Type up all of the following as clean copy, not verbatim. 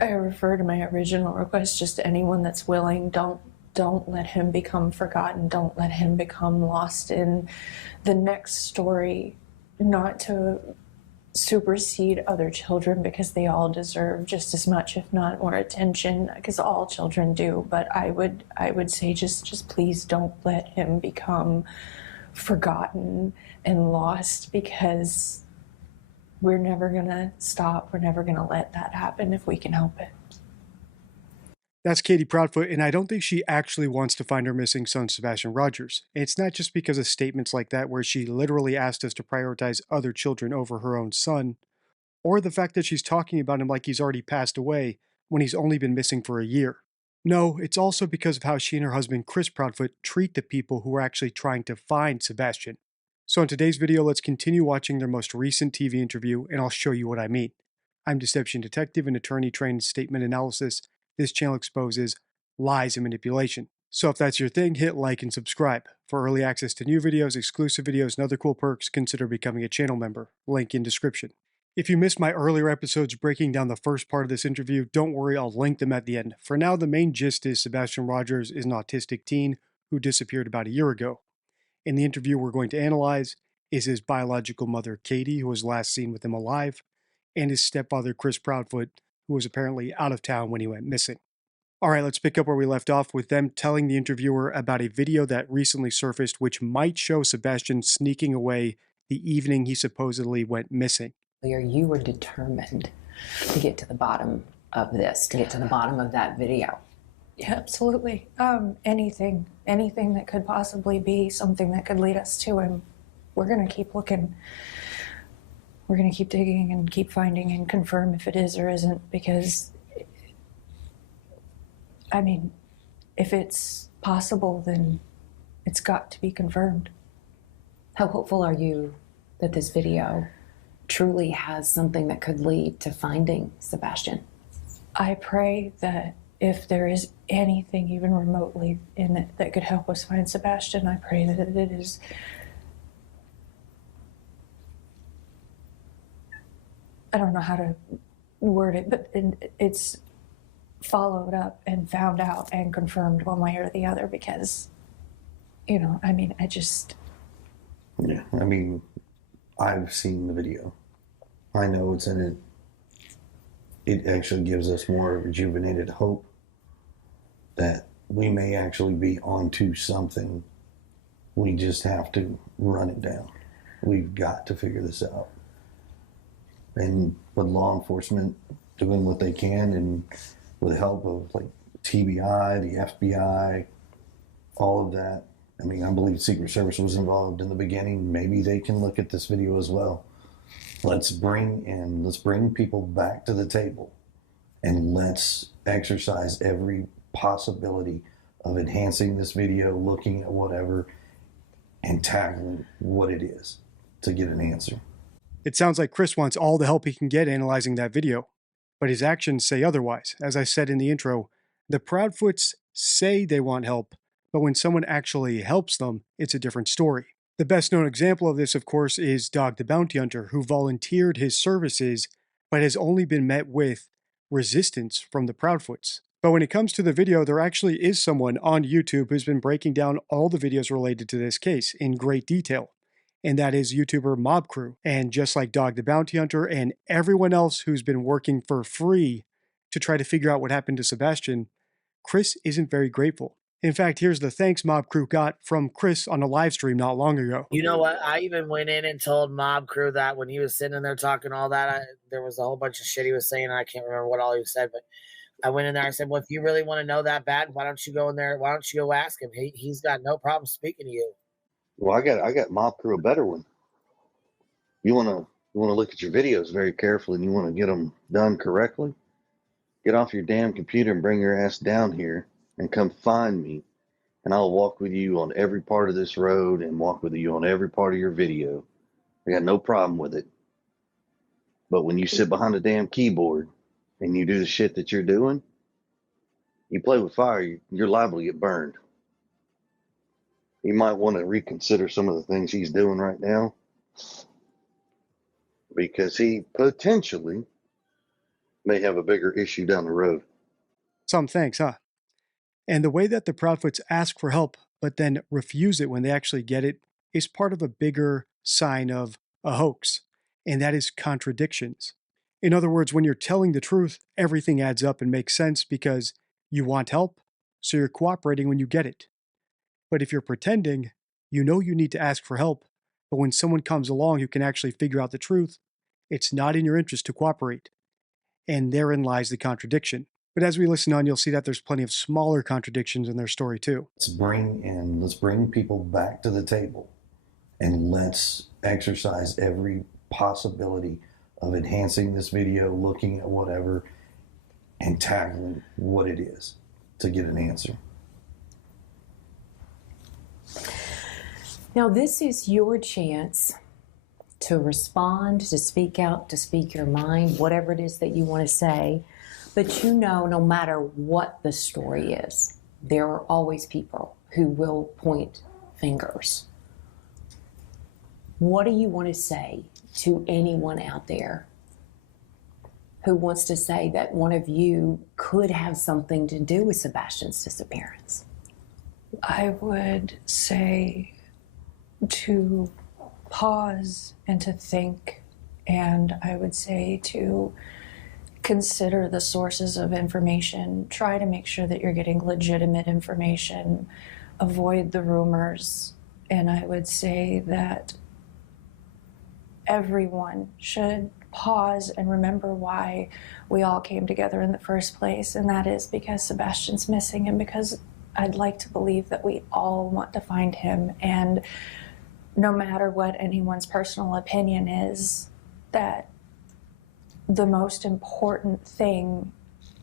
I refer to my original request, just anyone that's willing, don't let him become forgotten. Don't let him become lost in the next story, not to supersede other children, because they all deserve just as much, if not more, attention, because all children do. But I would say just please don't let him become forgotten and lost, because we're never gonna stop. We're never gonna let that happen if we can help it. That's Katie Proudfoot, and I don't think she actually wants to find her missing son, Sebastian Rogers. It's not just because of statements like that where she literally asked us to prioritize other children over her own son, or the fact that she's talking about him like he's already passed away when he's only been missing for a year. No, it's also because of how she and her husband, Chris Proudfoot, treat the people who are actually trying to find Sebastian. So in today's video, let's continue watching their most recent TV interview, and I'll show you what I mean. I'm Deception Detective, an attorney trained in statement analysis. This channel exposes lies and manipulation. So if that's your thing, hit like and subscribe. For early access to new videos, exclusive videos, and other cool perks, consider becoming a channel member. Link in description. If you missed my earlier episodes breaking down the first part of this interview, don't worry, I'll link them at the end. For now, the main gist is Sebastian Rogers is an autistic teen who disappeared about a year ago. In the interview we're going to analyze is his biological mother, Katie, who was last seen with him alive, and his stepfather, Chris Proudfoot, who was apparently out of town when he went missing. All right, let's pick up where we left off with them telling the interviewer about a video that recently surfaced which might show Sebastian sneaking away the evening he supposedly went missing. You were determined to get to the bottom of this, to get to the bottom of that video. Yeah, absolutely. Anything that could possibly be something that could lead us to him. We're gonna keep looking. We're gonna keep digging and keep finding and confirm if it is or isn't, because, I mean, if it's possible, then it's got to be confirmed. How hopeful are you that this video truly has something that could lead to finding Sebastian? I pray that if there is anything even remotely in it that could help us find Sebastian, I pray that it is I don't know how to word it, but it's followed up and found out and confirmed one way or the other, because, I mean, Yeah, I mean, I've seen the video. I know it's in it. It actually gives us more rejuvenated hope that we may actually be onto something. We just have to run it down. We've got to figure this out. And with law enforcement doing what they can, and with the help of like TBI, the FBI, all of that. I mean, I believe Secret Service was involved in the beginning. Maybe they can look at this video as well. Let's bring people back to the table, and let's exercise every possibility of enhancing this video, looking at whatever, and tackling what it is to get an answer. It sounds like Chris wants all the help he can get analyzing that video, but his actions say otherwise. As I said in the intro, the Proudfoots say they want help, but when someone actually helps them, it's a different story. The best known example of this, of course, is Dog the Bounty Hunter, who volunteered his services, but has only been met with resistance from the Proudfoots. But when it comes to the video, there actually is someone on YouTube who's been breaking down all the videos related to this case in great detail, and that is YouTuber Mob Crew. And just like Dog the Bounty Hunter and everyone else who's been working for free to try to figure out what happened to Sebastian, Chris isn't very grateful. In fact, here's the thanks Mob Crew got from Chris on a live stream not long ago. You know what? I even went in and told Mob Crew that when he was sitting there talking all that, there was a whole bunch of shit he was saying. I can't remember what all he said, but I went in there. I said, well, if you really want to know that bad, why don't you go in there? Why don't you go ask him? He's got no problem speaking to you. Well, I got Mob Crew a better one. You want to look at your videos very carefully, and you want to get them done correctly. Get off your damn computer and bring your ass down here and come find me, and I'll walk with you on every part of this road and walk with you on every part of your video. I got no problem with it. But when you sit behind a damn keyboard and you do the shit that you're doing, you play with fire, you're liable to get burned. You might want to reconsider some of the things he's doing right now, because he potentially may have a bigger issue down the road. Some thanks, huh? And the way that the Proudfoots ask for help, but then refuse it when they actually get it, is part of a bigger sign of a hoax, and that is contradictions. In other words, when you're telling the truth, everything adds up and makes sense because you want help, so you're cooperating when you get it. But if you're pretending, you know you need to ask for help, but when someone comes along who can actually figure out the truth, it's not in your interest to cooperate. And therein lies the contradiction. But as we listen on, you'll see that there's plenty of smaller contradictions in their story too. Let's bring people back to the table, and let's exercise every possibility of enhancing this video, looking at whatever, and tackling what it is to get an answer. Now, this is your chance to respond, to speak out, to speak your mind, whatever it is that you want to say. But you know, no matter what the story is, there are always people who will point fingers. What do you want to say to anyone out there who wants to say that one of you could have something to do with Sebastian's disappearance? I would say to pause and to think, and I would say to consider the sources of information. Try to make sure that you're getting legitimate information. Avoid the rumors. And I would say that everyone should pause and remember why we all came together in the first place, and that is because Sebastian's missing, and because I'd like to believe that we all want to find him. And no matter what anyone's personal opinion is, that the most important thing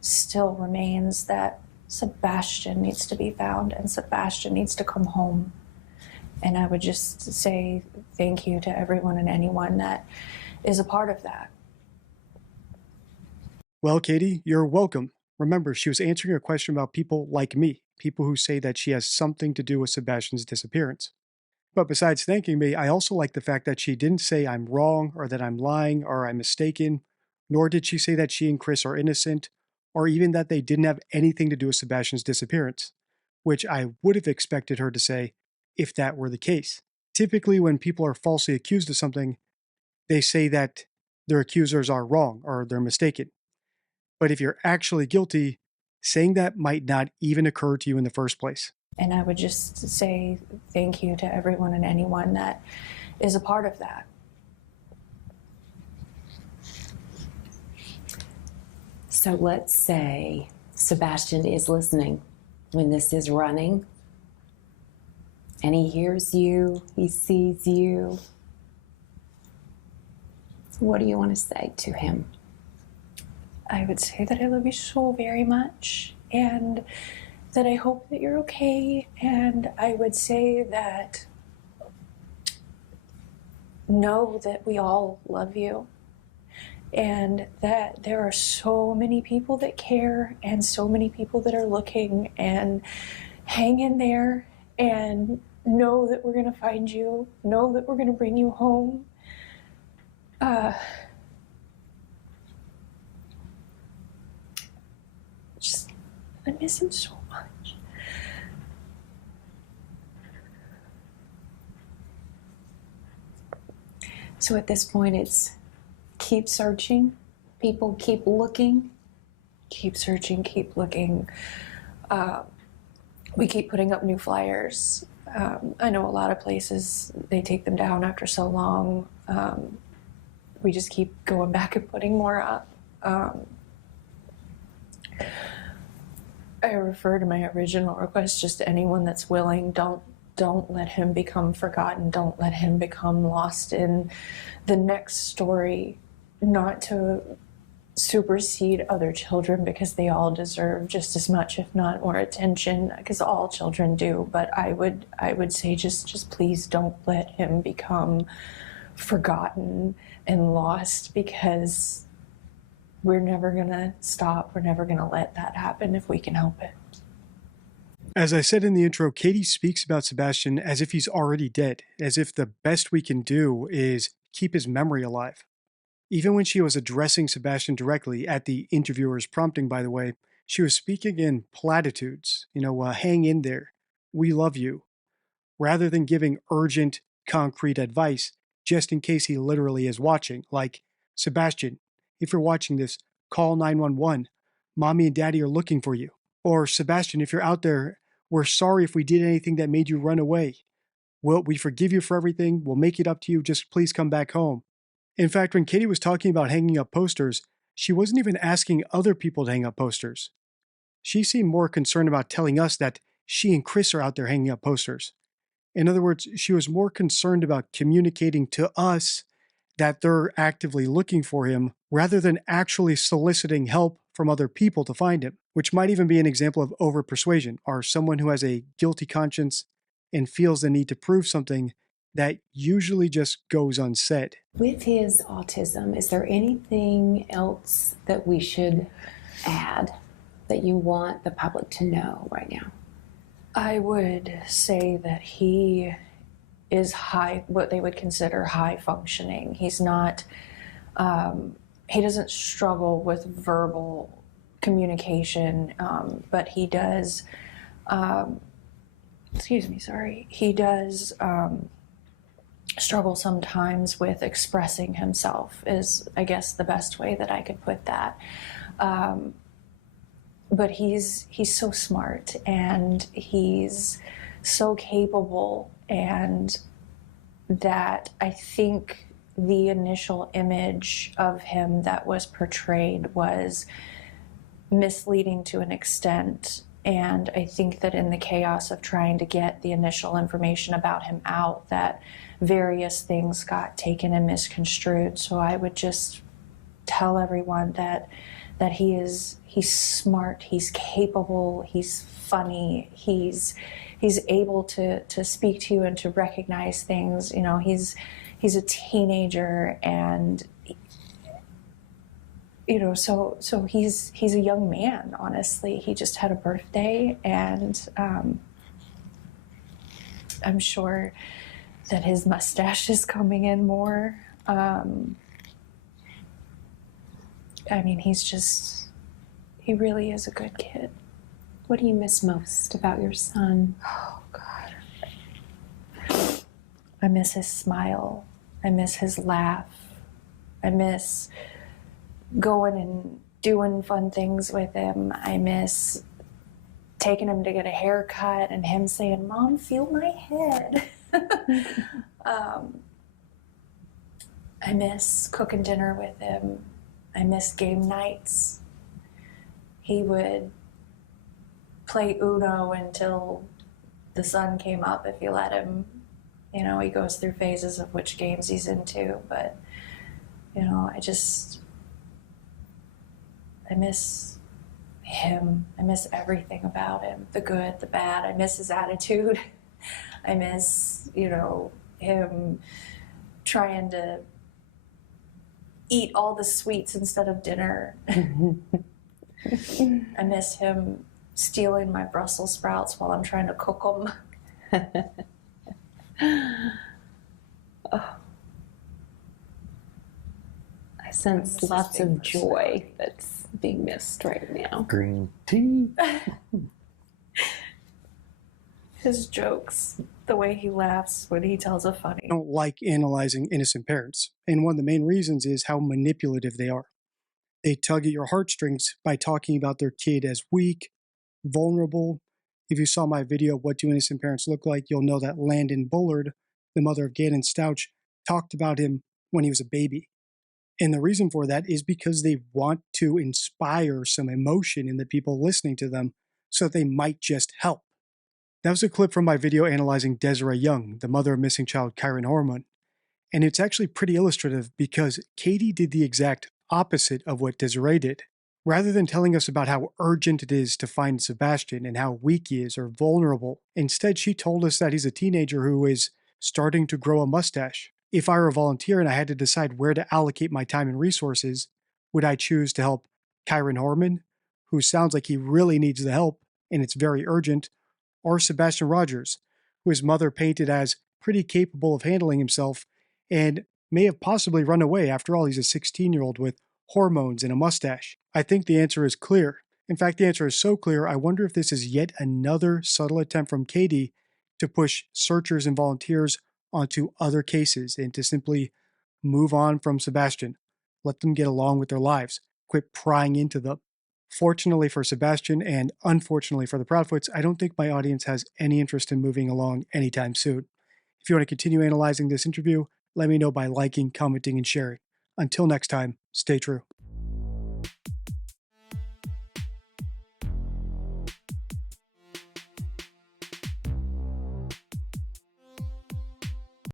still remains, that Sebastian needs to be found and Sebastian needs to come home. And I would just say thank you to everyone and anyone that is a part of that. Well, Katie, you're welcome. Remember, she was answering a question about people like me, people who say that she has something to do with Sebastian's disappearance. But besides thanking me, I also like the fact that she didn't say I'm wrong or that I'm lying or I'm mistaken, nor did she say that she and Chris are innocent, or even that they didn't have anything to do with Sebastian's disappearance, which I would have expected her to say if that were the case. Typically, when people are falsely accused of something, they say that their accusers are wrong or they're mistaken. But if you're actually guilty, saying that might not even occur to you in the first place. And I would just say thank you to everyone and anyone that is a part of that. So let's say Sebastian is listening when this is running, and he hears you, he sees you. What do you want to say to him? I would say that I love you so very much, and that I hope that you're okay. And I would say that know that we all love you, and that there are so many people that care and so many people that are looking, and hang in there and know that we're going to find you, know that we're going to bring you home. I miss him so much. So at this point, it's keep searching. People keep looking. Keep searching, keep looking. We keep putting up new flyers. I know a lot of places, they take them down after so long. We just keep going back and putting more up. I refer to my original request, just anyone that's willing, don't let him become forgotten. Don't let him become lost in the next story, not to supersede other children, because they all deserve just as much, if not more attention, because all children do. But I would say just please don't let him become forgotten and lost, because we're never gonna stop. We're never gonna let that happen if we can help it. As I said in the intro, Katie speaks about Sebastian as if he's already dead, as if the best we can do is keep his memory alive. Even when she was addressing Sebastian directly at the interviewer's prompting, by the way, she was speaking in platitudes, hang in there, we love you, rather than giving urgent, concrete advice just in case he literally is watching. Like, Sebastian, if you're watching this, call 911. Mommy and daddy are looking for you. Or, Sebastian, if you're out there, we're sorry if we did anything that made you run away. We forgive you for everything. We'll make it up to you. Just please come back home. In fact, when Katie was talking about hanging up posters, she wasn't even asking other people to hang up posters. She seemed more concerned about telling us that she and Chris are out there hanging up posters. In other words, she was more concerned about communicating to us that they're actively looking for him rather than actually soliciting help from other people to find him, which might even be an example of over-persuasion, or someone who has a guilty conscience and feels the need to prove something that usually just goes unsaid. With his autism, is there anything else that we should add that you want the public to know right now? I would say that he is what they would consider high functioning. He's not, he doesn't struggle with verbal communication, but he does, he does struggle sometimes with expressing himself, is, I guess, the best way that I could put that. But he's so smart, and he's so capable, and that I think the initial image of him that was portrayed was misleading to an extent. And I think that in the chaos of trying to get the initial information about him out, that various things got taken and misconstrued. So I would just tell everyone that he's smart, he's capable, he's funny, he's able to speak to you and to recognize things. He's a teenager, and so he's a young man. Honestly, he just had a birthday, and I'm sure that his mustache is coming in more. He really is a good kid. What do you miss most about your son? Oh, God. I miss his smile. I miss his laugh. I miss going and doing fun things with him. I miss taking him to get a haircut and him saying, "Mom, feel my head." I miss cooking dinner with him. I miss game nights. He would play Uno until the sun came up if you let him. He goes through phases of which games he's into, but, I miss him. I miss everything about him, the good, the bad. I miss his attitude. I miss, him trying to eat all the sweets instead of dinner. I miss him stealing my Brussels sprouts while I'm trying to cook them. Oh. I sense lots of joy that's being missed right now. Green tea. His jokes, the way he laughs when he tells a funny. I don't like analyzing innocent parents, and one of the main reasons is how manipulative they are. They tug at your heartstrings by talking about their kid as weak, vulnerable. If you saw my video, What Do Innocent Parents Look Like?, you'll know that Landon Bullard, the mother of Gannon Stouch, talked about him when he was a baby. And the reason for that is because they want to inspire some emotion in the people listening to them so that they might just help. That was a clip from my video analyzing Desiree Young, the mother of missing child Kyron Horman. And it's actually pretty illustrative because Katie did the exact opposite of what Desiree did. Rather than telling us about how urgent it is to find Sebastian and how weak he is or vulnerable, instead she told us that he's a teenager who is starting to grow a mustache. If I were a volunteer and I had to decide where to allocate my time and resources, would I choose to help Kyron Horman, who sounds like he really needs the help and it's very urgent, or Sebastian Rogers, who his mother painted as pretty capable of handling himself and may have possibly run away. After all, he's a 16-year-old with hormones and a mustache. I think the answer is clear. In fact, the answer is so clear, I wonder if this is yet another subtle attempt from Katie to push searchers and volunteers onto other cases and to simply move on from Sebastian. Let them get along with their lives. Quit prying into them. Fortunately for Sebastian and unfortunately for the Proudfoots, I don't think my audience has any interest in moving along anytime soon. If you want to continue analyzing this interview, let me know by liking, commenting, and sharing. Until next time, stay true.